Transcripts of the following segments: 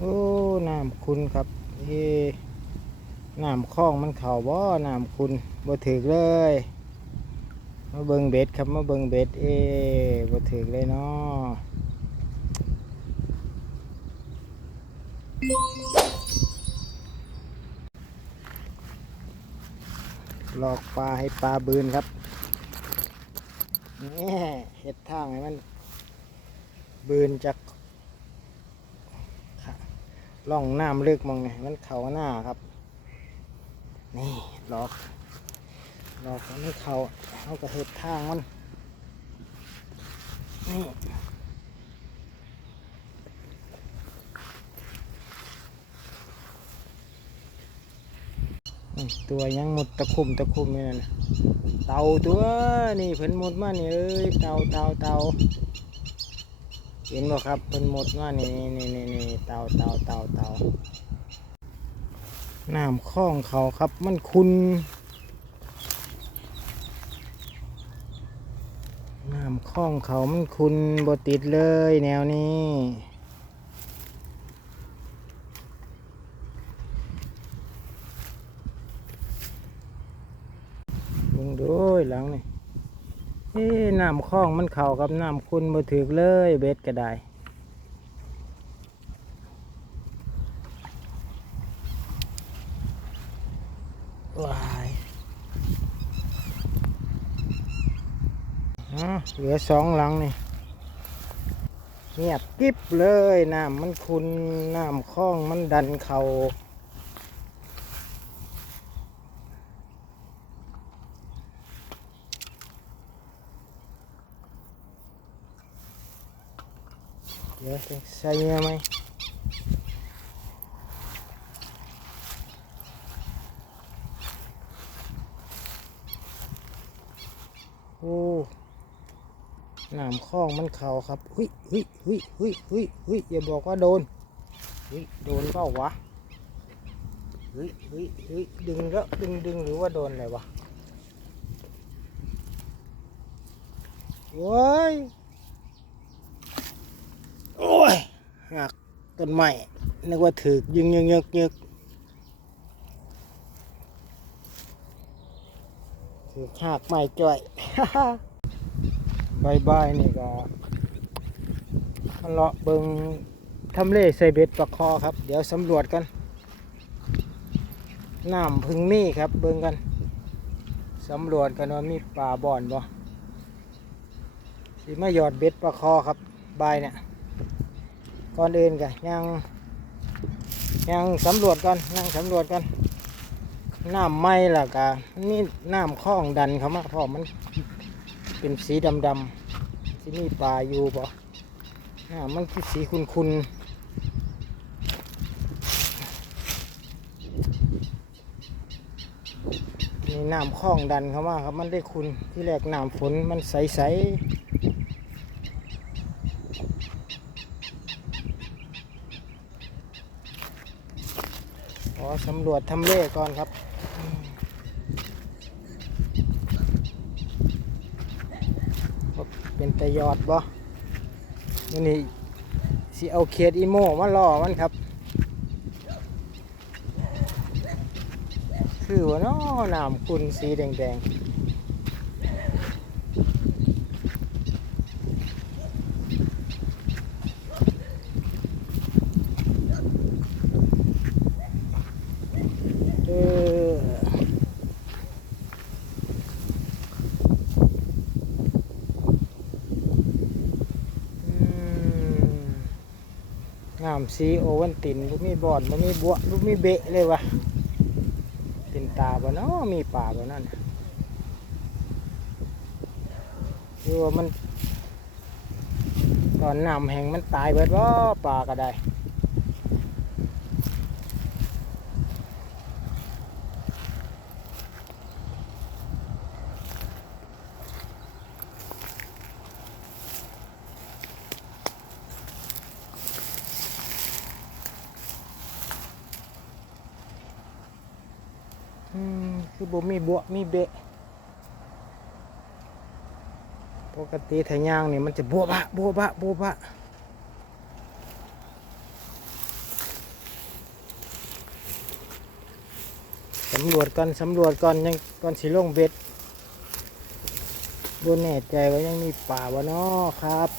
โอ้น้ำคุณครับเอ้น้ำคลองมันเข่าบ่น้ำคุณบ่ถึกเลย มาเบิงเบ็ดครับมาเบิงเบ็ดเอ้บ่ถึกเลยเนาะหลอกปลาให้ปลาบืนครับนี่เห็ดทางให้มันบืนจาก ล่องน้ำลึกมองไงมันเขาหน้าครับ นี่หลอกหลอกมันเขาเอากระเห็ดทางมันนี่นี่ตัวยังหมดตะคุ่มตะคุ่มนี่นะเต่าตัวนี่เพิ่นหมดมานี่เอ้ยเต่าเต่าเต่า เห็นบ่ครับเพิ่นหมดมานี่นี่นี่นี่เต่าเต่าเต่าเต่าน้ำคลองเขาครับมันคุณน้ำคลองเขามันคุณบติดเลยแนวนี้มึงดูหลังนี่ เอ้น้ำคลองมันเข่ากับน้ำคุณบ่ถึกเลยเบ็ดก็ได้ว้ายเหลือสองหลังนี่เงียบกิ๊บเลยน้ำมันคุณน้ำคลองมันดันเขา ดี๋ยวใส่เงี้ยไหมโอ้หน้ำคลองมันเข่าครับหุยหุยหุยหุยหุยหุยอย่าบอกว่าโดนหุยโดนเปล่าวะหุยหุยหุยดึงแล้วดึงดึงหรือว่าโดนอะไรวะโว้ยโอ้ย หักต้นไม้นึกว่าถือยึงยึงยึกยึกถือหักไม้จ่อยบายบายนี่ก็มาเลาะเบิงทำเลใส่เบ็ดปลาคอครับ เดี๋ยวสำรวจกันน้ำพึ่งมีครับเบิงกันสำรวจกันว่ามีปลาบ่อนบ่สิมาหยอดเบ็ดปลาคอครับบายเนี่ย ก่อนอื่นกันยังยังสำรวจก่อนนั่งสำรวจกันน้ำไม่ล่ะกะนี่น้ำคลองดันเขามาเพราะมันเป็นสีดำดำๆที่นี่ปลาอยู่บ่อ่ามันคือสีคุณคุณนี่น้ำคลองดันเขามากครับมันได้คุณที่แรกน้ำฝนมันใสๆขอ สำรวจทำเลก่อนครับเป็นตะยอดบ่นี่นี่สิเอาเขียดอีโม่มาล่อมันครับ คือว่าน้อน้ำคุณสีแดงๆามสีโอวันตินบ่มีบอนบ่มีบัวบ่มีเบะเลยวะตินตาบ่เนาะมีป่าบ่นั่นคือว่ามัน ตอนน้ำแห้งมันตายเบิดบ่ปลาก็ได้ คือบ่มีบวกมีเบะปกติถ่ายางนี่มันจะบวบะบวบะบวบะสำรวจก่อนสำรวจก่อนยังก่อนสีลงเบ็ดบ่แน่ใจว่ายังมีป่าวะเนาะครับ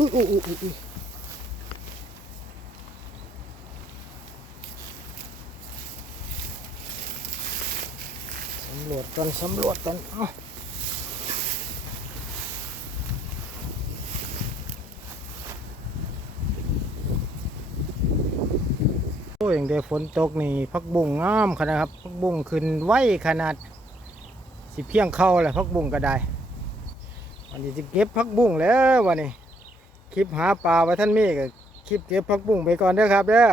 อุ้ยอุ้ยอุ้ยอุ้ยสำรวจกันสำรวจกันเอ้าโอ้ยอย่างเดียวฝนตกนี่พักบุ้งงามขนาดครับพักบุ้งขึ้นไวขนาด สิเพียงเข้าแหละพักบุ้งก็ได้ วันนี้จะเก็บพักบุ้งแล้ววันนี้ คลิปหาปลาไว้ท่านมีก็คลิปเก็บพักบุ้งไปก่อนเด้อครับเด้อ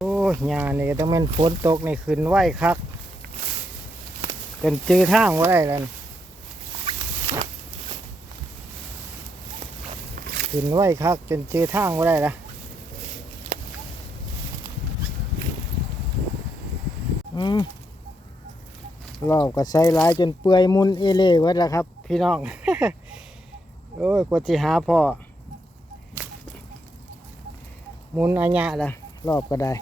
โอ้ยหญ้านี่ก็ต้องเป็นฝนตกในี่ขึ้นไหวคักจนจือทางว่าได้แล้วนี่ขึ้นไหวคักจนจือทางว่าได้ละอืมรอบก็ใส่หลายจนเปื่อยมุนเอเล่ไว้แล้วครับ พี่น้อง โอ้ยกว่าจะหาพ่อ หมุนอัญญะละรอบก็ได้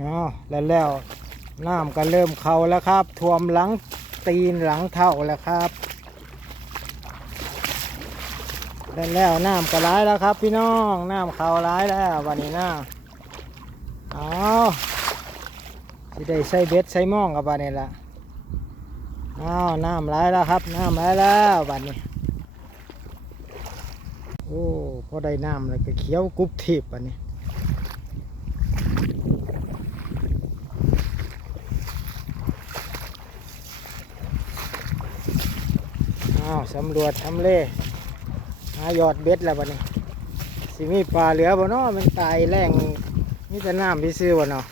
อ๋อแล้วแล้วน้ำก็เริ่มเข้าแล้วครับท่วมหลังตีนหลังเท่าแล้วครับ แล้วแล้วน้ำก็ร้ายแล้วครับ พี่น้องน้ำเขาร้ายแล้ววันนี้น้าอ๋อสิได้ใส่เบ็ดใส่หม่องกับวันนี้ละอ้าวน้ำร้ายแล้วครับน้ำร้ายแล้ววันนี้โอ้พอได้น้ำแล้วก็เขียวกรุบทิบวันนี้อ้าวสำรวจทำเลายอดเบ็ดแล้วบัดนี้สิมีปลาเหลือบ่เนาะมันตายแรงมีแต่น้ำพี่ซื้อบ่เนาะ